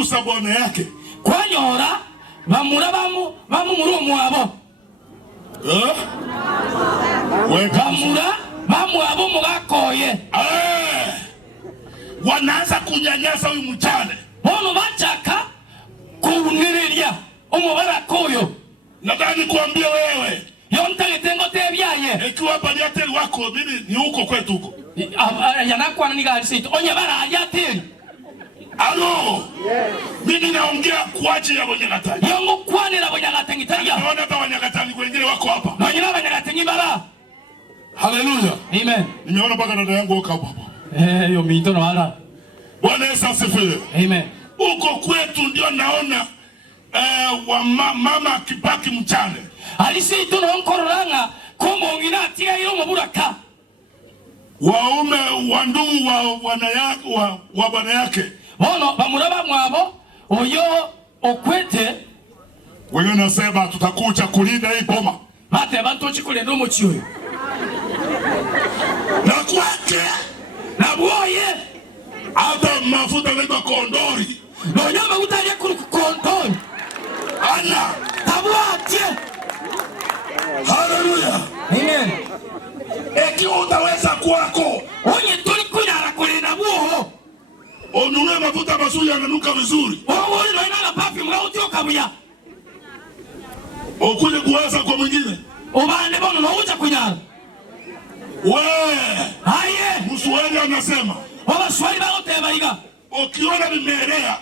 za bwana yake. Kwanyora bamura bamu murumu abo. Bamura bamu abo mugakoye. Wanaanza kunyanyasa huyu mjane. Bono bachaka kunereria umubara koyo. Nadhani kuambia wewe yontage tengo tebyaye ikiwa hapa ni ateli wako mimi ni huko kwetu huko yanakwana ni gari sito onye bara ajateli. Alo mimi naongea kwa ajili ya Wanyagatani. Yongo kwanira Wanyagatani taria. Naona hata Wanyagatani wengine wako hapa. Na wengine Wanyagatani bara. Haleluya. Amen. Nimeona mpaka dada yangu wako hapa. Yo mito na wala. Bwana Yesu asifiwe. Amen. Huko kwetu ndio naona mama kibaki mchane. Alisi tuno nkororanga kombo ngina tia yo maburaka. waume wa ndugu wa bwana yake bono bamuraba mwabo oyo okwete wewe nasema tutakuja kulinda hii boma mate bantu chikulinda umuchiwe na kwake na boye hata mafuta kwa kondori no nyama utaje kondori ana tabwatie. Haleluya. Amen. Eki utaweza kwako onye tuli kunyara kulinda buho onunue mafuta mazuri yananuka vizuri wewe ndio ina papi mgautioka buya okuje kuweza kwa mwingine ubane bono no uja kunyara wewe haye mswahili anasema wala swali baoteba iga ukiona vimelea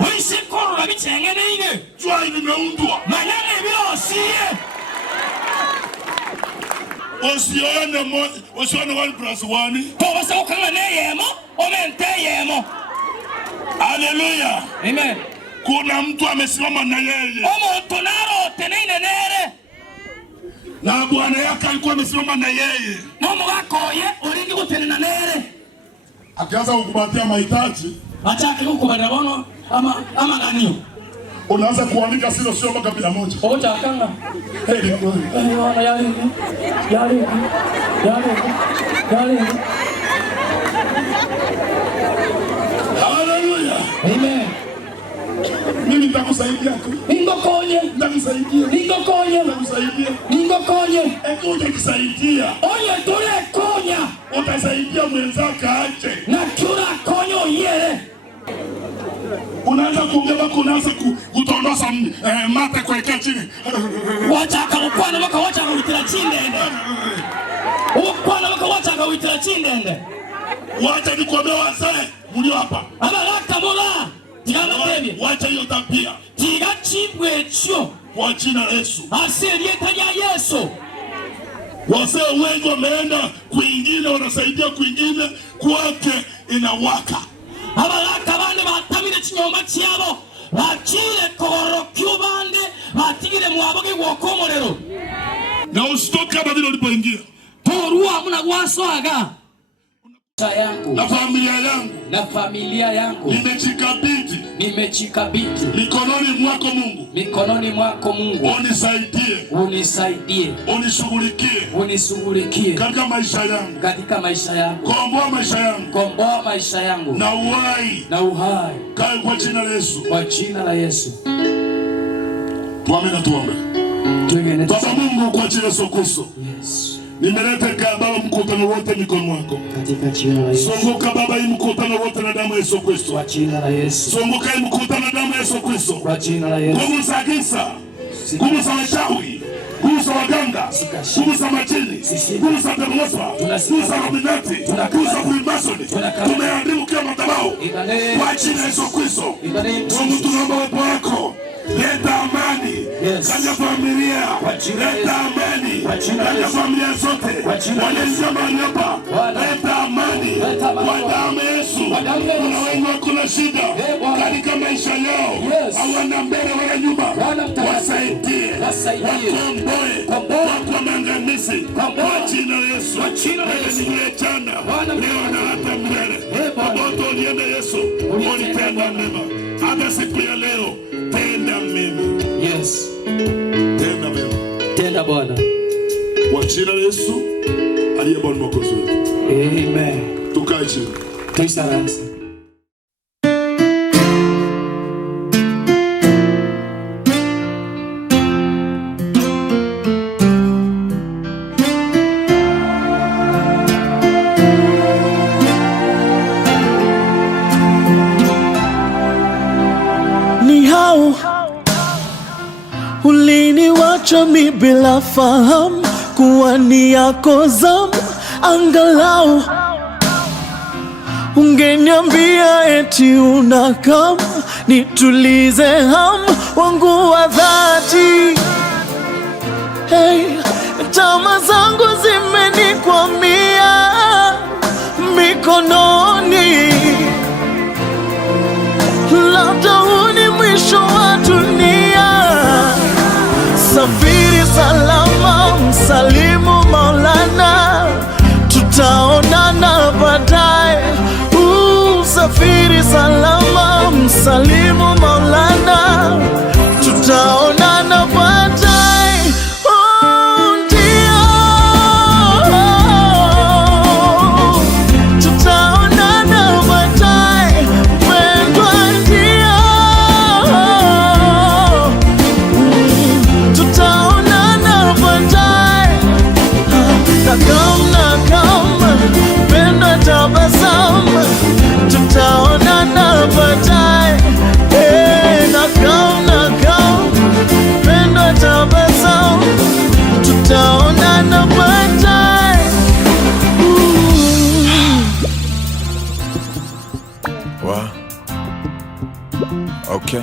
uisikoro na bichengene ine jua vimeundwa manyane biosiye usione 1+1 tobasa ukanga neyemo omente yemo. Haleluya. Amen. Kuna mtu amesimama na yeye omuntu naro teneine nere na bwana yake alikuwa amesimama na yeye nomu gakoye uringi gutenena nere akaanza kukupatia mahitaji achake kukubarira bono ama nanio unaanza kuandika sio mpaka 100 ocha akanga hey wana yale haleluya. Amen. Mimi nitakusaidia tu. Ningokonye. Nitakusaidia. Ningokonye. Nitakusaidia. Ningokonye. Eko utakusaidia. Onye tole konya. Utasaidia mwenzako aje. Na tura konyo yele. Unaanza kuongea kunaanza kutondosa mate kuwekea chini. Wacha akakwana baka wacha akawitira chini ende. Ukwana baka wacha akawitira chini ende. Wacha nikwambie wazee mlio hapa. Abalaka mola. Wacha hiyo tabia. Tiga chibwe cho kwa jina la Yesu. Asiye ya Yesu. Wazee wengi wameenda kwingine wanasaidia kwingine kwake inawaka. Abalaka bande batamire chinyoma cyabo bakire korokyo bande batigire mwaboge gwokomorero. Na usitoke hapa vile ulipoingia. Porua muna gwaswaga. Na familia yangu nimejikabidhi mikononi mwako Mungu unisaidie unishughulikie katika maisha yangu komboa maisha yangu na uhai kwa jina la Yesu tuombe. Baba Mungu kwa jina la Yesu Kristo, nimeleta Baba mkutano wote mikono mwako. Katika jina la Yesu. Songoka Baba hii mkutano wote na damu ya Yesu Kristo. Kwa jina la Yesu. Songoka hii mkutano na damu ya Yesu Kristo. Kwa jina la Yesu. Nguvu za giza, nguvu za wachawi, nguvu za waganga, nguvu za majini, nguvu za demoniac, nguvu za Illuminati, nguvu za Freemasoni, tumeadhibu kila madhabahu kwa jina la Yesu Kristo. Mungu tunaomba uwepo wako. Leta amani katika familia, leta amani katika familia zote, wanaingia mahali hapa, leta amani kwa damu ya Yesu. Kuna wengi wako na shida katika maisha yao, hawana mbele wala nyuma, wasaidie, wakomboe kwa maangamizi kwa jina la Yesu. Wewe jana, leo na hata milele. Popote ulienda Yesu, ulitenda mema. Hata siku ya leo tenda mema. Yes. Tenda mema. Tenda Bwana. Kwa jina la Yesu aliye Bwana Mwokozi wetu. Amen. Tukae chini. Tuisaransi. Uliniwacha mi bila fahamu kuwa ni yako zamu, angalau ungeniambia eti unakam nitulize hamu wangu wa dhati. Hey, tama zangu zimenikwamia mikononi, labda huu ni mwisho wa dunia. Safiri salama, msalimu Maulana, tutaonana salama, msalimu Maulana, tutaonana baadaye. Oh, ndio, tutaonana baadaye, mpendwa, ndio, tutaonana baadaye. Nakam, mpendwa, tabasamu, tutaonana baadaye. Nakam, mpendwa, tabasamu, tutaonana baadaye. Wow. Okay.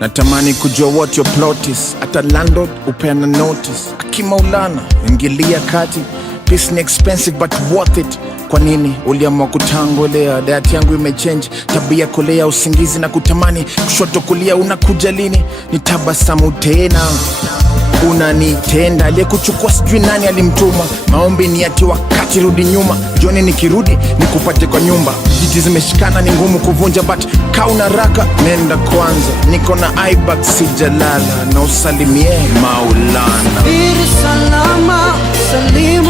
Natamani kujua what your plot is. Ata landlord upeana notice. Akimaulana ingilia kati. Peace ni expensive but worth it. Kwa nini uliamua kutangolea? Diet yangu imechange, tabia kulea, usingizi na kutamani, kushoto kulia, unakuja lini? Nitabasamu tena, unanitenda. Aliyekuchukua sijui nani alimtuma. Maombi ni ati wakati rudi nyuma, jioni nikirudi nikupate kwa nyumba. Jiji zimeshikana ni ngumu kuvunja, but kauna raka nenda kwanza. Niko na ibag sijalala, na usalimie Maulana. Salama, salim